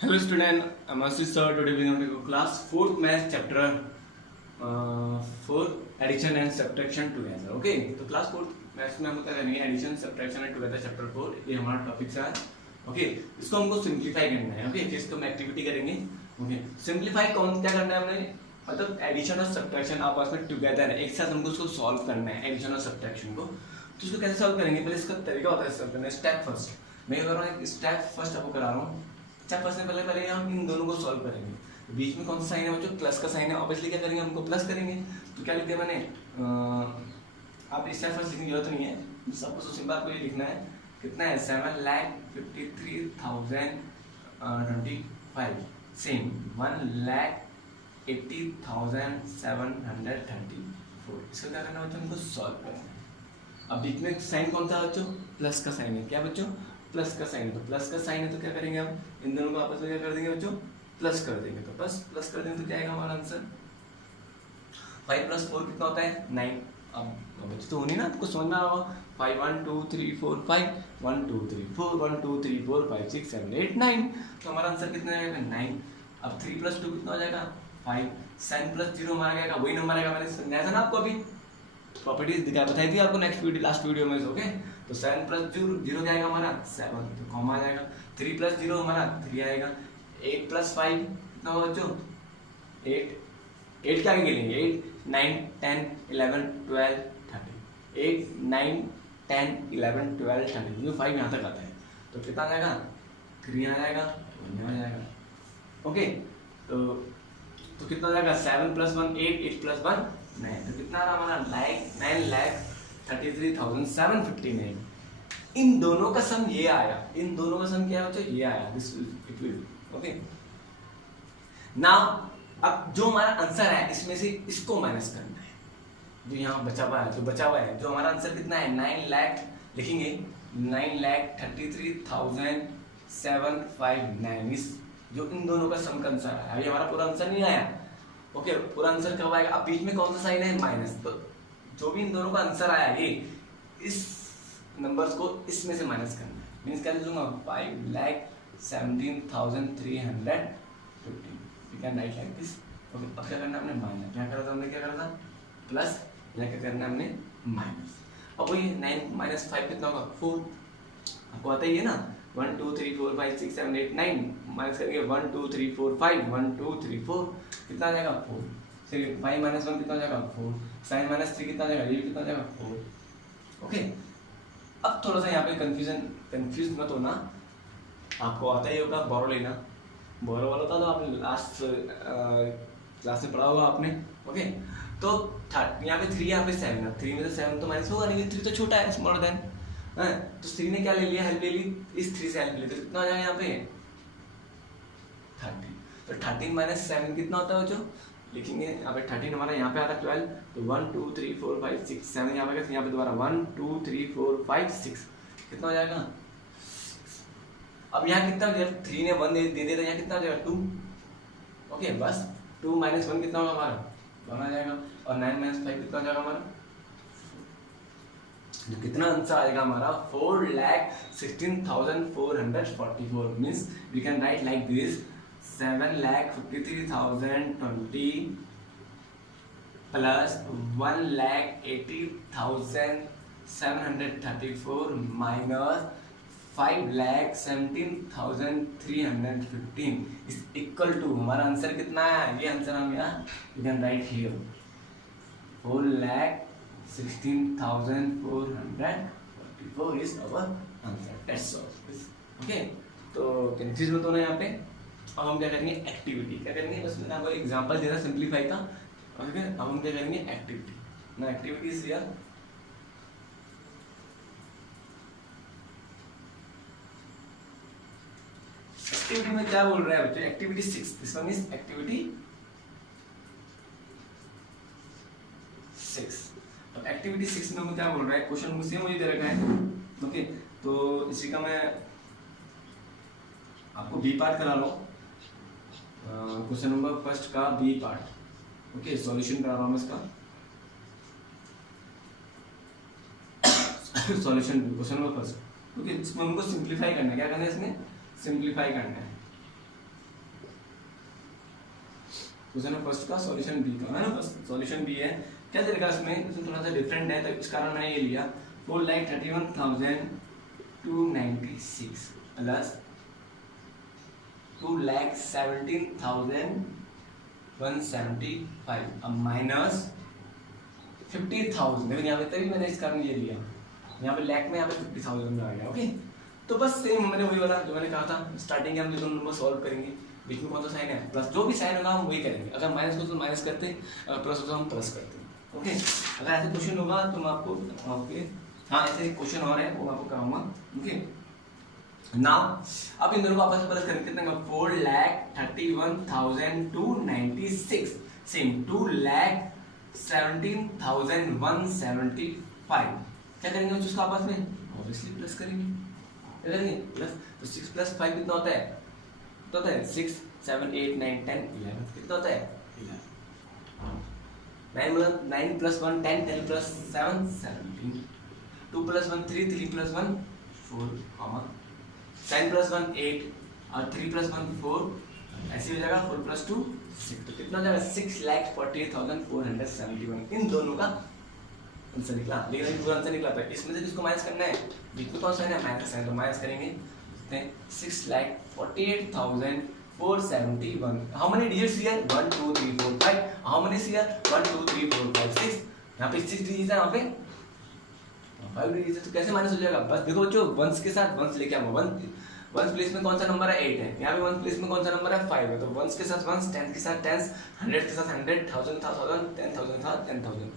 Hello student, I'm Ashish sir. Today we are going to go class 4th math chapter 4 addition and subtraction together. Okay, तो class 4th maths में हम क्या करेंगे addition, subtraction and together chapter 4 ये हमारा topic है. Okay, इसको हमको सिंप्लीफाई करना है. Okay, जिसको हम एक्टिविटी करेंगे. Okay, सिंप्लीफाई कौन क्या करना है हमने मतलब एडिशन और सब्ट्रैक्शन आपस में टुगेदर एक साथ हमको उसको सॉल्व करना है एडिशन और सब्ट्रैक्शन को. तो उसको कैसे सॉल्व करेंगे पहले इसका तरीका होता है सॉल्व करने स्टेप फर्स्ट. मैं क्या कर रहा हूँ स्टेप फर्स्ट आपको करा रहा हूँ. स्टेप फर्स्ट में पहले हम इन दोनों को सॉल्व करेंगे. बीच में कौन सा साइन है बच्चों प्लस का साइन है ऑब्वियसली क्या करेंगे हमको प्लस करेंगे. तो क्या लिख दिया मैंने आप स्टेप फर्स्ट लिखने की जरूरत नहीं है. सबको तो सिंपल आपको ये लिखना है कितना है 7,53,025 सेम 1,80,734. इसका क्या करना बच्चों हमको सॉल्व करना है. अब बीच में साइन कौन सा बच्चों प्लस का साइन है. क्या बच्चों प्लस का साइन. तो प्लस का साइन है तो क्या करेंगे हम इन दोनों को आपस में क्या कर देंगे बच्चों प्लस कर देंगे. तो बस प्लस कर देंगे तो क्या आएगा हमारा आंसर 5 + 4 कितना होता है 9. अब बच्चे तो होनी ना आपको समझ में होगा 5 1 2 3 4 5 1 2 3 4 1 2 3 4 5 6 7 8 9. तो हमारा आंसर कितना आएगा 9. अब 3 + 2 कितना हो जाएगा 5. साइन प्लस 0 हमारा क्या आएगा वही नंबर आएगा. मैंने समझाया था ना आपको अभी प्रॉपर्टीज दिखा बताई थी आपको नेक्स्ट वीडियो लास्ट वीडियो में. ओके तो 7 + 0 क्या आएगा हमारा 7. तो कॉमा आ जाएगा. 3 + 0 हमारा 3 आएगा. 8 + 5 कितना होगा बच्चों 8 क्या आगे लेंगे 8 9 10 11 12 13 8 9 10 11 12 13 जो 5 यहाँ तक आता है. तो कितना आ जाएगा 3 आ जाएगा 1 आ जाएगा. ओके तो कितना आ जाएगा 7 + 1 8 8 + 1 9. तो कितना आ रहा हमारा 9,33,759. इन दोनों का सम ये आया. इन दोनों का सम क्या है बच्चों ये आया. This it will okay now अब जो हमारा आंसर है इसमें से इसको माइनस करना है. जो यहाँ बचा हुआ है जो हमारा आंसर कितना है 9 लाख लिखेंगे 9,33,759. इस जो इन दोनों का सम का आंसर है. अभी हमारा पूरा आंसर नहीं आया. ओके पूरा आंसर कब आएगा. अब बीच में कौन सा साइन है माइनस. तो जो भी इन दोनों का आंसर आया ये इस नंबर्स को इसमें से माइनस करना है. मींस क्या लिखूंगा 5,17,315. You can write like this. Okay अब क्या करना हमने माइनस. क्या करा था हमने क्या करा था प्लस या क्या करना हमने माइनस. अब वही 9 - 5 कितना होगा 4. आपको आता ही है ना 1 2 3 4 5 6 7 8 9 माइनस करेंगे 1 2 3 4 5 1 2 3 4 कितना आ जाएगा 4. चलिए 5 - 1 कितना आ जाएगा 4. साइन -3 कितना आ जाएगा ये कितना आ जाएगा 4. ओके अब थोड़ा सा यहाँ पे कंफ्यूज मत होना. आपको आता ही होगा बोरो लेना. बोरो वाला था तो आपने लास्ट क्लास में पढ़ा होगा आपने. ओके तो यहाँ पे 3 यहाँ पे 7 है. 3 में से 7 तो माइनस होगा नहीं. 3 तो छोटा है स्मॉलर देन. तो 3 ने क्या ले लिया हेल्प ले ली इस 3 से हेल्प ले. तो कितना आ जाएगा यहाँ पे 13. तो 13 - 7 कितना होता है बच्चों लिखेंगे यहाँ पे 13 हमारा यहाँ पे आ रहा है 12. तो 1 2 3 4 5 6 7 यहाँ पे यहाँ पे दोबारा 1 2 3 4 5 6 कितना हो जाएगा. अब यहाँ कितना 3 ने 1 दे देता यहाँ कितना हो जाएगा 2. ओके बस 2 - 1 कितना होगा हमारा 1 आ जाएगा. और 9 - 5 कितना हो जाएगा हमारा. तो कितना आंसर आएगा हमारा 4,16,444. Means we can write like this 7,53,020 plus 1,80,734 minus 5,17,315 is equal to हमारा आंसर कितना है. ये आंसर हम यहाँ you can write here 4,16,444 is our answer. That's all. Okay तो कंफ्यूज मत होना यहाँ पे. अब हम क्या करेंगे एक्टिविटी. क्या करेंगे बस मैंने आपको एग्जांपल दे रहा सिंप्लीफाई का. ओके अब हम क्या करेंगे एक्टिविटी. ना एक्टिविटी इज हियर. एक्टिविटी में क्या बोल रहा है बच्चों activity 6. This one is activity 6. तो एक्टिविटी 6 में क्या बोल रहा है क्वेश्चन मुझसे मुझे दे रखा है. ओके तो इसी का मैं आपको बी पार्ट करा लो. क्वेश्चन नंबर फर्स्ट का बी पार्ट. ओके सॉल्यूशन करा रहा हूँ मैं इसका. Solution question number first. Okay इसमें हमको सिंप्लीफाई करना है. क्या करना है इसमें सिंप्लीफाई करना है. क्वेश्चन नंबर फर्स्ट का सॉल्यूशन बी का है ना, सॉल्यूशन बी है। क्या तरीका इसमें थोड़ा सा डिफरेंट है, तो इस कारण मैंने ये लिया 4,31,296 प्लस 2,17,175 अब माइनस 50,000। लेकिन यहाँ पे तभी मैंने इस कारण ये लिया, यहाँ पे लैख में यहाँ पे 50,000 में आ गया। ओके, तो बस सेम मैंने वही वाला जो मैंने कहा था, स्टार्टिंग में हम ये दोनों नंबर सॉल्व करेंगे, बीच में कौन सा साइन है प्लस, जो भी साइन होगा हम वही करेंगे। अगर माइनस को तो माइनस करते, अगर प्लस हो तो हम प्लस करते। ओके, अगर ऐसे क्वेश्चन होगा तो मैं आपको हाँ ऐसे क्वेश्चन और है वो मैं आपको कराऊंगा। ओके, नाउ अब इन दोनों को आपस में प्लस करेंगे, कितना 4,31,296 सेम 2,17,175 क्या करेंगे उसका आपस में ऑब्वियसली प्लस करेंगे। क्या करेंगे प्लस, तो 6 + 5 कितना होता है, कितना होता है 6 7 8 9 10 11 कितना होता है 11। 9 + 1 10 10 + 7 17 2 + 1 3 3 + 1 4 10 + 1 8 और 3 + 1 4 ऐसे हो जाएगा 4 + 2 6। तो कितना हो जाएगा 6,48,471 इन दोनों का आंसर निकला। लेकिन पूरा आंसर निकला था, इसमें से किसको माइनस करना है, बीच में कौन सा है माइनस है, तो माइनस करेंगे 6,48,471। How many digits here 1 2 3 4 5, how many here 1 2 3 4 5 6, यहाँ पे 6 डिजिट्स है, यहाँ पे 5 डिजिट्स है, तो कैसे माइनस हो जाएगा। बस देखो बच्चों वंस के साथ वंस लेके आओ, वंस प्लेस में कौन सा नंबर है 8 है, यहाँ पे वंस प्लेस में कौन सा नंबर है 5 है, तो वंस के साथ वंस, टेंस के साथ टेंस, 100 के साथ 100, 1000 था 1000, 10,000 था 10,000।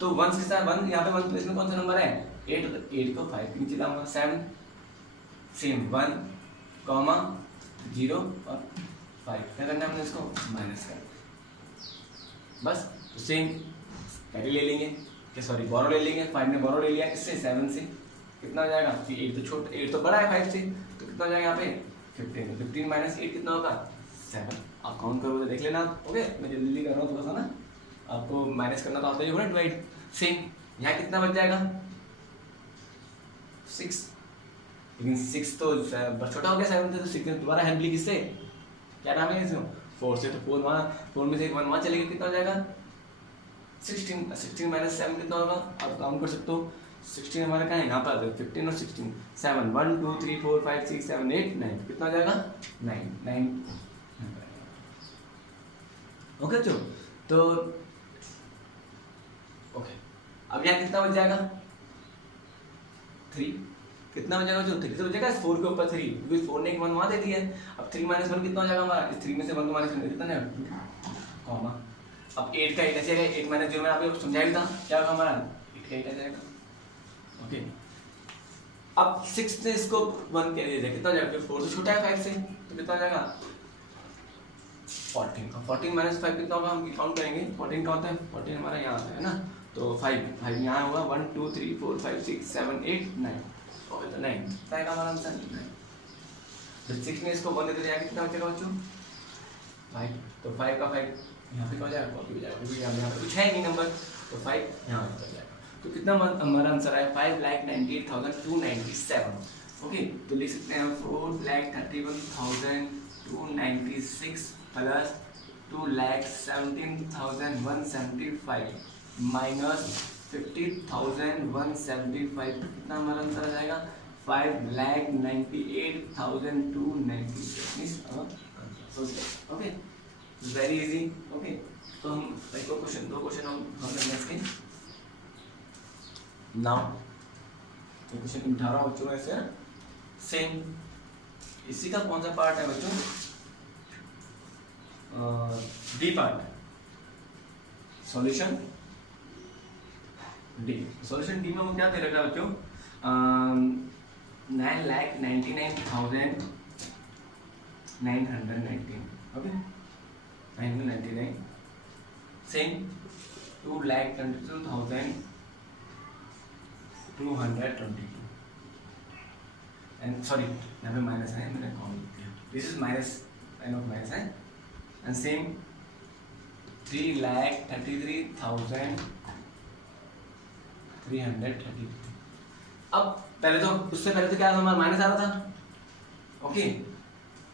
तो वंस के साथ वन, यहाँ पे वन प्लेस में कौन सा नंबर है 8, तो 8 को 5 के नीचे लाऊंगा 7 सेम 1 कॉमा 0 और 5 क्या करना है हमने इसको माइनस करना बस। तो सेम कैरी ले लेंगे, क्या सॉरी बोरो ले लेंगे, 5 ने बोरो ले लिया किससे 7 से, कितना हो जाएगा 8 तो छोटा 8 तो बड़ा है 5 से, तो कितना हो जाएगा यहाँ पे 15 15 - 8 कितना होगा 7। आप काउंट करोगे तो देख लेना। ओके, मैं जल्दी कर रहा हूँ थोड़ा सा ना, आपको माइनस करना तो आता ही होगा डिवाइड। सेम यहाँ कितना बच जाएगा 6, लेकिन 6 तो छोटा हो गया 7 से, तो 6 ने दोबारा हेल्प ली किससे, क्या नाम है इसमें 4 से, तो 4 वहाँ 4 में से 1 वहाँ चलेगा, कितना हो जाएगा 16 16 - 7 कितना होगा, आप काउंट कर सकते हो। 16 हमारा कहाँ है यहाँ पर 15 और 16 7 1 2 3 4 5 6 7 8 9 कितना हो जाएगा 9 ओके जो तो ओके। अब यहाँ कितना बच जाएगा 3, कितना बचेगा जो 3 से बचेगा 4 के ऊपर 3, क्योंकि 4 ने 1 वहाँ दे दिया है। अब 3 - 1 कितना हो जाएगा हमारा, इस 3 में से 1 को माइनस करना कितना है कॉमा। अब 8 का 8 ऐसे आएगा, 8 - 0 मैंने आपको समझाया भी था, क्या होगा हमारा 8 का 8 आ जाएगा। ओके, अब 6 से इसको 1 कह दीजिए, कितना हो जाएगा, 4 तो छोटा है 5 से, तो कितना हो जाएगा 14। अब 14 - 5 कितना होगा, हम काउंट करेंगे 14 का होता है 14 हमारा यहाँ आता है ना, तो 5 यहाँ होगा 1 2 3 4 5 6 7 8 9 ओके, तो 9 आएगा हमारा आंसर 9। तो 6 में इसको 1 देते जाएगा, कितना बचेगा बच्चों 5, तो 5 का 5 यहाँ पे हो जाएगा, कॉपी हो जाएगा, क्योंकि यहाँ पे कुछ है नहीं नंबर, तो 5 यहाँ पे हो जाएगा। तो कितना हमारा आंसर आया 5,98,297। ओके, तो लिख सकते हैं 4,31,296 प्लस 2,17,175 माइनस 50,175, कितना हमारा आंसर आ जाएगा 5,98,296। Okay, very easy. ओके, तो हम दो क्वेश्चन हम करने इसके नाउ, तो क्वेश्चन 18 हो चुका है इससे सेम। इसी का कौन सा पार्ट है बच्चों, D part, solution D. Solution D में वो क्या दे रखा है बच्चों 9,99,919 ओके 999 सेम 2,22,222 एंड सॉरी यहाँ पे माइनस है, मैंने काउंट किया, this is minus sign of minus है, एंड सेम 3,33,333। अब पहले तो उससे पहले तो क्या हमारा माइनस आ रहा था। ओके,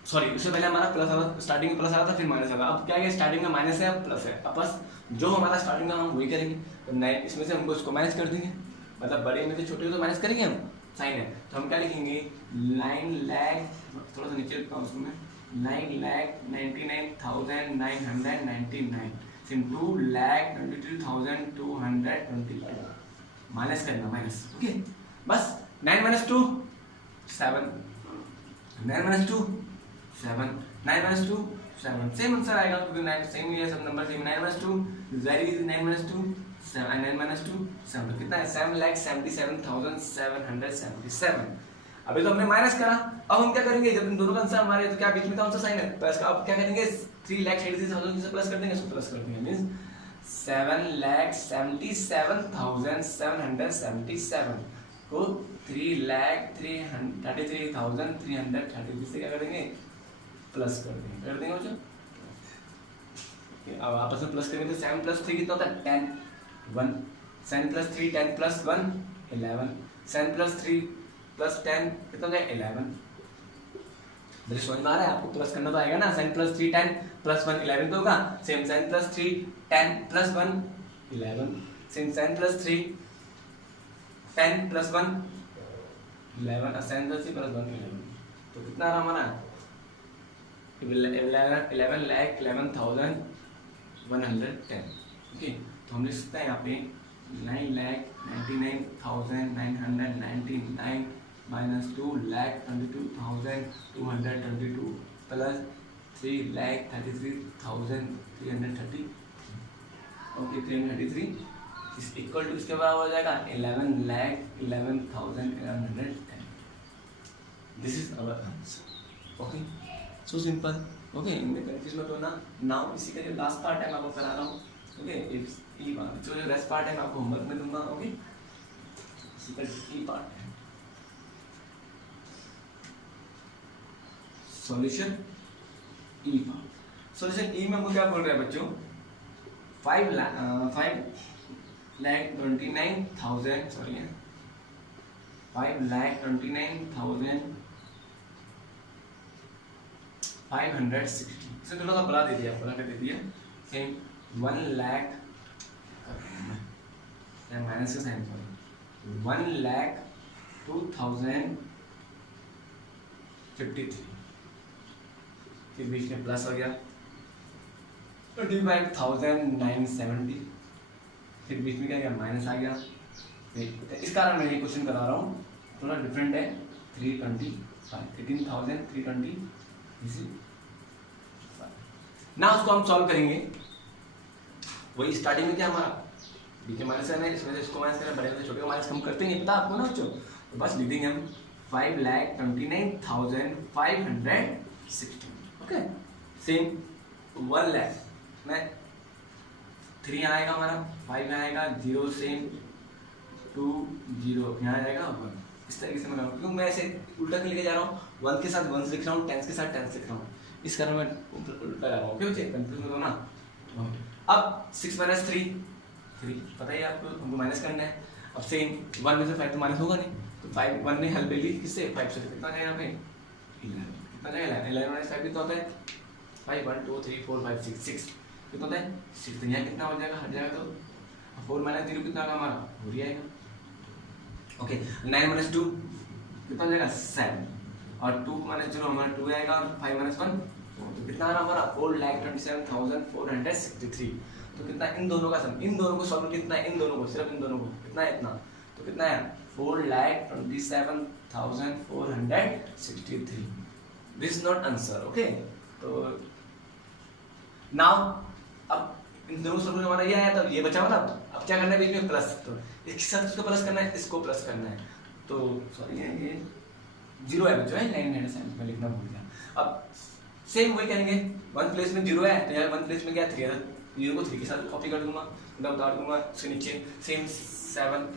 सॉरी उससे पहले हमारा प्लस आ रहा, स्टार्टिंग में प्लस आ रहा था फिर माइनस आ रहा। अब क्या है, स्टार्टिंग में माइनस है अब प्लस है, अब बस जो हमारा स्टार्टिंग में हम वही करेंगे। तो 9 इसमें से हमको इसको माइनस कर देंगे, मतलब बड़े में से छोटे को तो माइनस करेंगे हम, साइन है तो हम क्या लिखेंगे 9 लाख, थोड़ा सा नीचे लिखता हूँ उसको मैं, 9,99,999 सिम 2,22,222 माइनस करना, माइनस, ओके बस 9 - 2 7, 9 - 2 7, 9 - 2 7, सेम आंसर आएगा क्योंकि 9 सेम ही है, सब नंबर सेम। 9 - 2 वेरी इजी, 9 - 2 7, 9 - 2 7, तो कितना है 7,77,777। अभी तो हमने माइनस करा, अब हम क्या करेंगे, जब इन दोनों का आंसर हमारे तो क्या बीच में कौन सा साइन है प्लस का, अब क्या करेंगे 3,83,000 से प्लस कर देंगे, इसको प्लस कर देंगे, मींस 7,77,777 को 3,33,333 से क्या करेंगे प्लस कर देंगे बच्चों। अब आपस में प्लस करेंगे तो 7 + 3 कितना होता है 10 1, 7 + 3 10 + 1 11, 7 + 3 + 10 कितना होगा 11। मेरे समझ में आ रहा है, आपको प्लस करना तो आएगा ना, 7 + 3 10 + 1 11 तो होगा, सेम 7 + 3 10 + 1 11, सेम 7 + 3 10 + 1 11, 7 + 3 + 1 11, तो कितना आ रहा हमारा 11,11,11,110, ओके। तो हम लिख सकते हैं यहाँ पे 9,99,999 minus 2,22,222 plus 3,33,330, okay 333 is equal to इसके बाद हो जाएगा 11,11,1110। This is our answer, okay so simple, okay इनमें कंफ्यूज मत होना। नाउ इसी का जो लास्ट पार्ट है मैं आपको करा रहा हूँ, ओके इट्स ई पार्ट, जो रेस्ट पार्ट है मैं आपको होमवर्क में दूंगा, ओके इसी का ई पार्ट है सॉल्यूशन ई पार्ट। सॉल्यूशन ई में हमको क्या बोल रहा है बच्चों 5,29,000 सॉरी 5,29,560, इसे थोड़ा सा बड़ा दे दिया, बड़ा कर दे दिया, सेम 1 लाख माइनस का साइन, सॉरी 1,02,053, फिर बीच में प्लस हो गया 25,970, फिर बीच में क्या गया माइनस आ गया। इस कारण मैं ये क्वेश्चन करा रहा हूँ, थोड़ा डिफरेंट है 325, 18,320 ना, उसको हम सॉल्व करेंगे वही स्टार्टिंग में क्या हमारा बी के माइनस है, इसमें से इसको माइनस करें, बड़े से छोटे को माइनस हम करते नहीं, पता आपको ना बच्चों, तो बस लिख देंगे हम 5,29,560, ओके सेम 1 लाख में 3 यहाँ आएगा हमारा, 5 यहाँ आएगा 0, सेम 2 0 यहाँ आएगा 1, इस तरीके से मैं करूँ क्योंकि मैं ऐसे उल्टा क्यों लेके जा रहा हूँ, 1 के साथ 1 लिख रहा हूँ, 10 के साथ 10 लिख रहा हूँ, इस कारण मैं उल्टा जा रहा हूँ, ओके कंफ्यूज मत होना। अब 6 - 3 3 पता ही आपको, हमको माइनस करना है, अब सेम 1 में से 5 तो माइनस होगा नहीं, तो 5 1 ने हेल्प ले ली किससे 5 से, कितना जाएगा यहाँ पे 11, कितना जाएगा 11 - 5 कितना होता है 5 1 2 3 4 5 6 6 कितना होता है 6, तो यहाँ कितना हो जाएगा हट जाएगा, तो 4 - 0 कितना आएगा हमारा 4 ही आएगा, ओके 9 - 2 कितना हो जाएगा 7, और 2 - 0 हमारा 2 आएगा, और 5 - 1 तो कितना आ रहा हमारा 4,27,463, तो कितना इन दोनों का सम, इन दोनों को सॉल्व कितना है, इन दोनों को सिर्फ इन दोनों को कितना है इतना, तो कितना है 4,27,463, this is not answer, okay. तो नाउ अब इन दोनों सॉल्व हमारा ये आया, तो ये बचा हुआ, अब क्या करना है बीच में प्लस, तो इसके साथ इसको प्लस करना है, इसको प्लस करना है, तो सॉरी ये 0 है बच्चों, लाइन में लिखना भूल गया। अब सेम वही करेंगे, 1 प्लेस में 0 है तो यार 1 प्लेस में क्या 3 है, 0 को 3 के साथ कॉपी कर दूंगा, मतलब उतार दूंगा उसके नीचे, सेम 7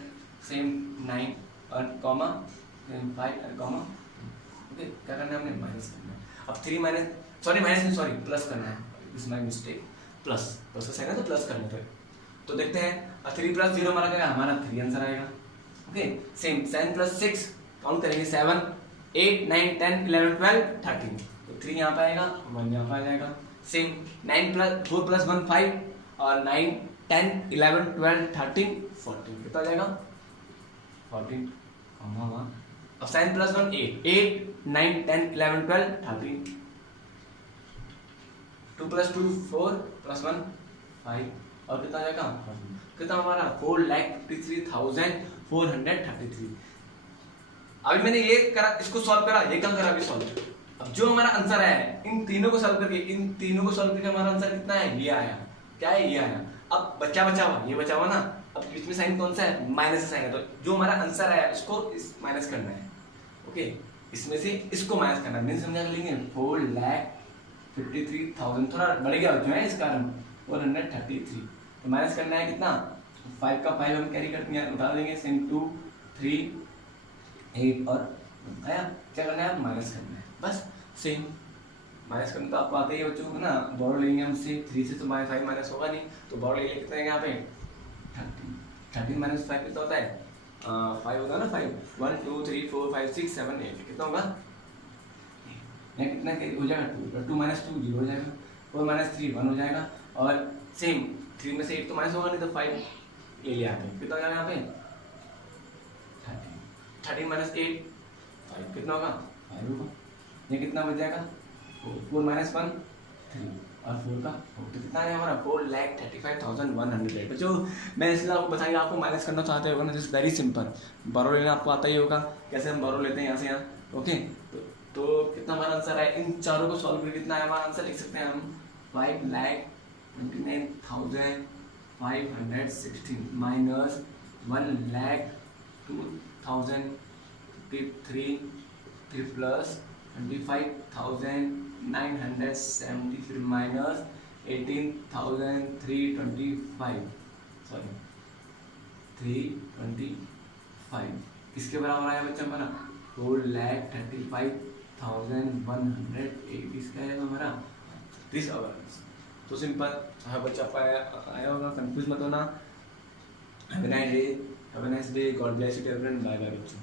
सेम 9 और कॉमा 5 और कॉमा, ओके क्या करना है हमने माइनस करना है, अब 3 माइनस सॉरी प्लस करना है, दिस माय मिस्टेक, प्लस का साइन है तो प्लस करना है, तो देखते हैं 3 + 0 हमारा क्या हमारा 3 आंसर आएगा, ओके सेम 7 + 6 काउंट करेंगे 7 8 9 10 11 12 13, तो 3 यहाँ पे आएगा, 1 यहाँ पे आ जाएगा। सेम 9 प्लस 4 प्लस 1 5 और 9 10 11 12 13 14 कितना आ जाएगा 14 अब साइन प्लस 1 8 8 9 10 11 12 13 2 प्लस 2 4 प्लस 1 5 और कितना आ जाएगा कितना हमारा 4,53,433। अभी मैंने ये करा, इसको सॉल्व करा, ये कहाँ करा अभी सॉल्व। अब जो हमारा आंसर आया है इन तीनों को सॉल्व करके हमारा आंसर कितना है, ये आया। क्या है, ये आया। अब बचा हुआ ये बचा हुआ ना, अब इसमें साइन कौन सा है, माइनस का साइन है, तो जो हमारा आंसर आया उसको इस माइनस करना है। ओके, इसमें से इसको माइनस करना है, मीन समझा कर लेंगे 4,53,000 थोड़ा बढ़ गया बच्चों है इस कारण 433, तो माइनस करना है कितना 5 का 5 हम कैरी करते हैं, उठा देंगे सेम 2 3 8 और आया। क्या करना है, माइनस करना है बस। सेम माइनस करना तो आपको आता ही है बच्चों को ना, बॉर्डर लेंगे हम से 3 से तो 5 माइनस होगा नहीं, तो बॉर्डर ले कितना है यहाँ पे 13 माइनस 5 कितना होता है 5 होगा ना, 5 1 2 3 4 5 6 7 8 कितना होगा, यहाँ कितना हो जाएगा 2 माइनस 2 0 हो जाएगा, 4 माइनस 3 1 हो जाएगा, और सेम 3 में से 8 तो माइनस होगा नहीं, तो 5 ले लिया आपने, कितना हो जाएगा यहाँ पे 13 माइनस 8 5 कितना होगा 5 होगा, ये कितना बच जाएगा 4 माइनस 1 3 और 4 का 4, तो कितना है हमारा 4,35,100। बच्चों मैं इसलिए आपको बताइए, आपको माइनस करना चाहते होगा ना, दिस वेरी सिंपल, बारो लेना आपको आता ही होगा, कैसे हम बारो लेते हैं यहाँ से यहाँ। ओके, तो कितना हमारा आंसर है, इन चारों को सॉल्व करके कितना है हमारा आंसर, लिख सकते हैं हम 5,29,516 माइनस 1,02,053 प्लस 25,970 फिर माइनस 18,325 सॉरी 325 किसके बराबर आया बच्चा हमारा 4,35,108 इसका है हमारा दिस आवर्स। तो सिंपल हाँ बच्चा आया होगा, कंफ्यूज मत होना। Have a nice day, God bless you everyone, bye bye बच्चों।